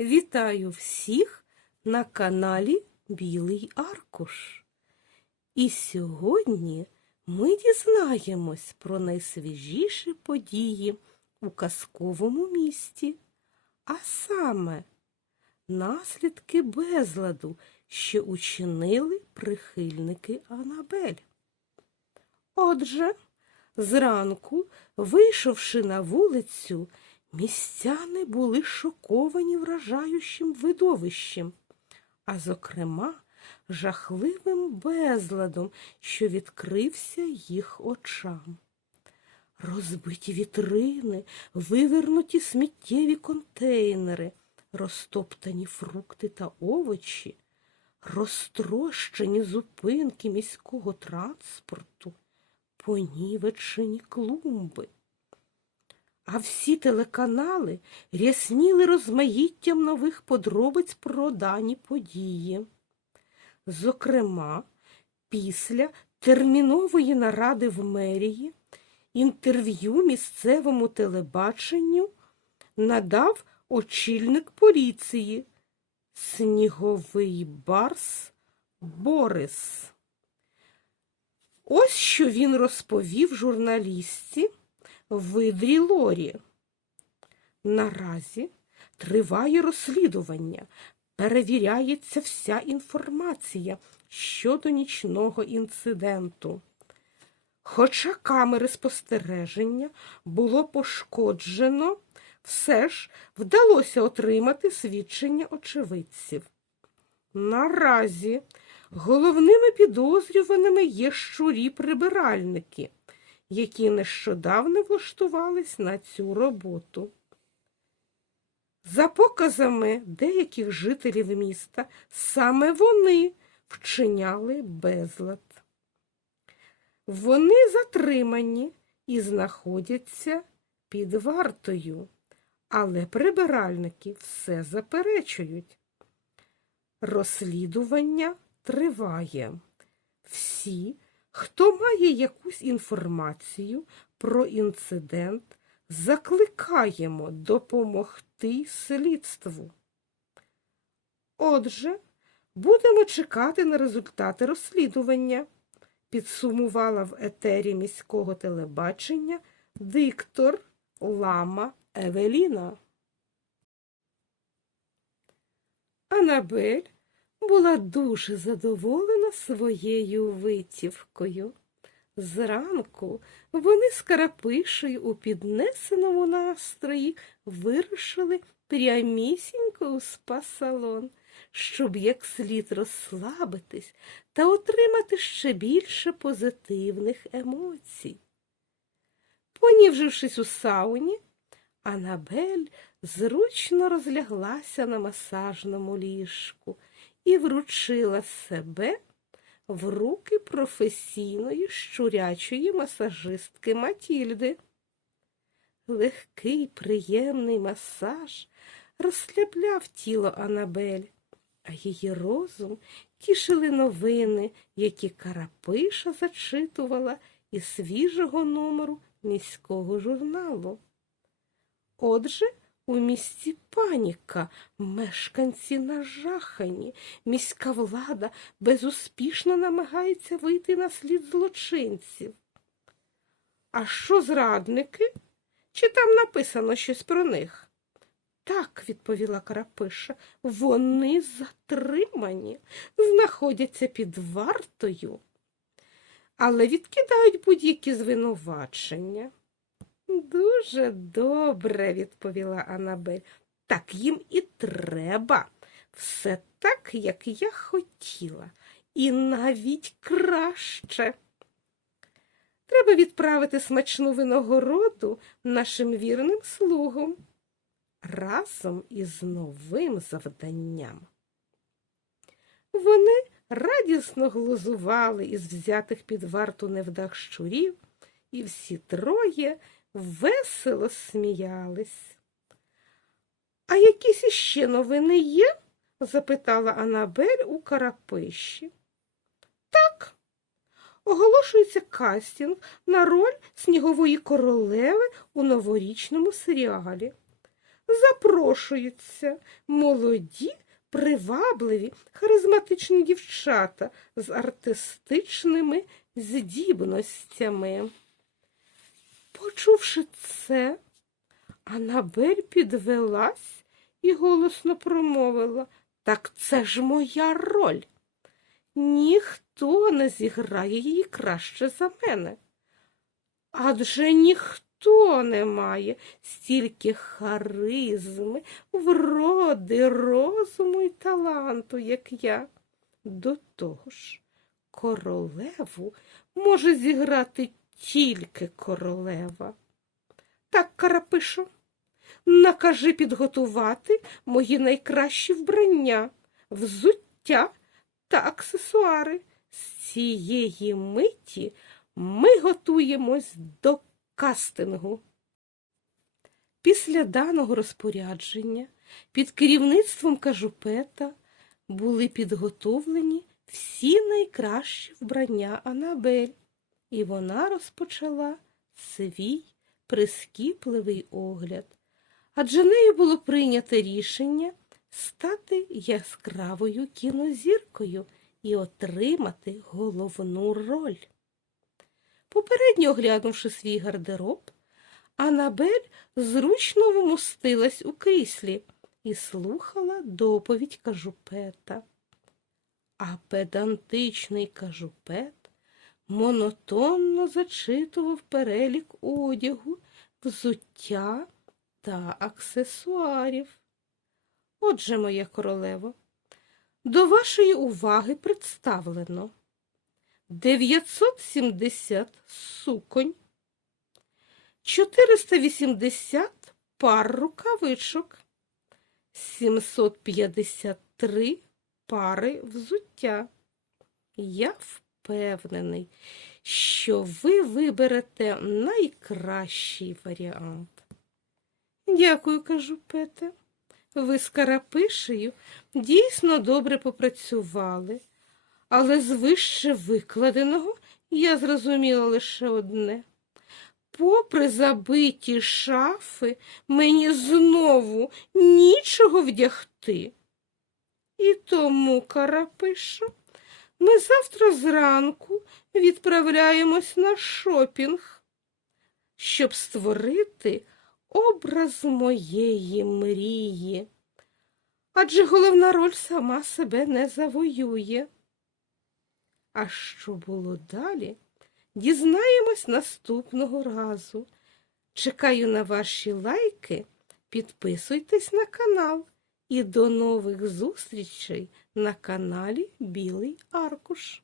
Вітаю всіх на каналі Білий Аркуш. І сьогодні ми дізнаємось про найсвіжіші події у казковому місті, а саме наслідки безладу, що учинили прихильники Анабель. Отже, зранку, вийшовши на вулицю, містяни були шоковані вражаючим видовищем, а зокрема, жахливим безладом, що відкрився їх очам. Розбиті вітрини, вивернуті сміттєві контейнери, розтоптані фрукти та овочі, розтрощені зупинки міського транспорту, понівечені клумби. А всі телеканали рясніли розмаїттям нових подробиць про дані події. Зокрема, після термінової наради в мерії інтерв'ю місцевому телебаченню надав очільник поліції Сніговий Барс Борис. Ось що він розповів журналістці Видрі Лорі. Наразі триває розслідування, перевіряється вся інформація щодо нічного інциденту. Хоча камери спостереження було пошкоджено, все ж вдалося отримати свідчення очевидців. Наразі головними підозрюваними є щурі-прибиральники, які нещодавно влаштувались на цю роботу. За показами деяких жителів міста, саме вони вчиняли безлад. Вони затримані і знаходяться під вартою, але прибиральники все заперечують. Розслідування триває. Всі, хто має якусь інформацію про інцидент, закликаємо допомогти слідству. Отже, будемо чекати на результати розслідування, підсумувала в етері міського телебачення диктор Лама Евеліна. Анабель була дуже задоволена своєю витівкою. Зранку вони з Карапишею у піднесеному настрої вирушили прямісінько у спа-салон, щоб як слід розслабитись та отримати ще більше позитивних емоцій. Понівжившись у сауні, Анабель зручно розляглася на масажному ліжку і вручила себе в руки професійної щурячої масажистки Матільди. Легкий, приємний масаж розслабляв тіло Анабель, а її розум тішили новини, які Карапиша зачитувала із свіжого номеру міського журналу. Отже, у місті паніка, мешканці нажахані, міська влада безуспішно намагається вийти на слід злочинців. А що зрадники? Чи там написано щось про них? Так, відповіла Карапиша, вони затримані, знаходяться під вартою, але відкидають будь-які звинувачення. Дуже добре, відповіла Анабель. Так їм і треба. Все так, як я хотіла, і навіть краще. Треба відправити смачну винагороду нашим вірним слугам разом із новим завданням. Вони радісно глузували із взятих під варту невдах щурів, і всі троє весело сміялись. А якісь іще новини є? запитала Анабель у Карапиші. Так, оголошується кастинг на роль снігової королеви у новорічному серіалі. запрошуються молоді, привабливі, харизматичні дівчата з артистичними здібностями. Почувши це, Анабель підвелась і голосно промовила Так це ж моя роль. Ніхто не зіграє її краще за мене. Адже ніхто не має стільки харизми, вроди, розуму і таланту, як я. До того ж, королеву може зіграти тільки королева. Так, Карапишо, накажи підготувати мої найкращі вбрання, взуття та аксесуари. З цієї миті ми готуємось до кастингу. Після даного розпорядження під керівництвом кажупета були підготовлені всі найкращі вбрання Анабель, і вона розпочала свій прискіпливий огляд, адже нею було прийнято рішення стати яскравою кінозіркою і отримати головну роль. Попередньо оглянувши свій гардероб, Анабель зручно вмостилась у кріслі і слухала доповідь кажупета. А педантичний кажупет монотонно зачитував перелік одягу, взуття та аксесуарів. Отже, моя королево, до вашої уваги представлено 970 суконь, 480 пар рукавичок, 753 пари взуття. Я впевнений, що ви виберете найкращий варіант. Дякую, кажу Пете. Ви з Карапишею дійсно добре попрацювали, але з вище викладеного я зрозуміла лише одне. Попри забиті шафи, мені знову нічого вдягти. І тому, Карапишо, ми завтра зранку відправляємось на шопінг, щоб створити образ моєї мрії. Адже головна роль сама себе не завоює. А що було далі? Дізнаємось наступного разу. Чекаю на ваші лайки, підписуйтесь на канал і до нових зустрічей на каналі Білий Аркуш.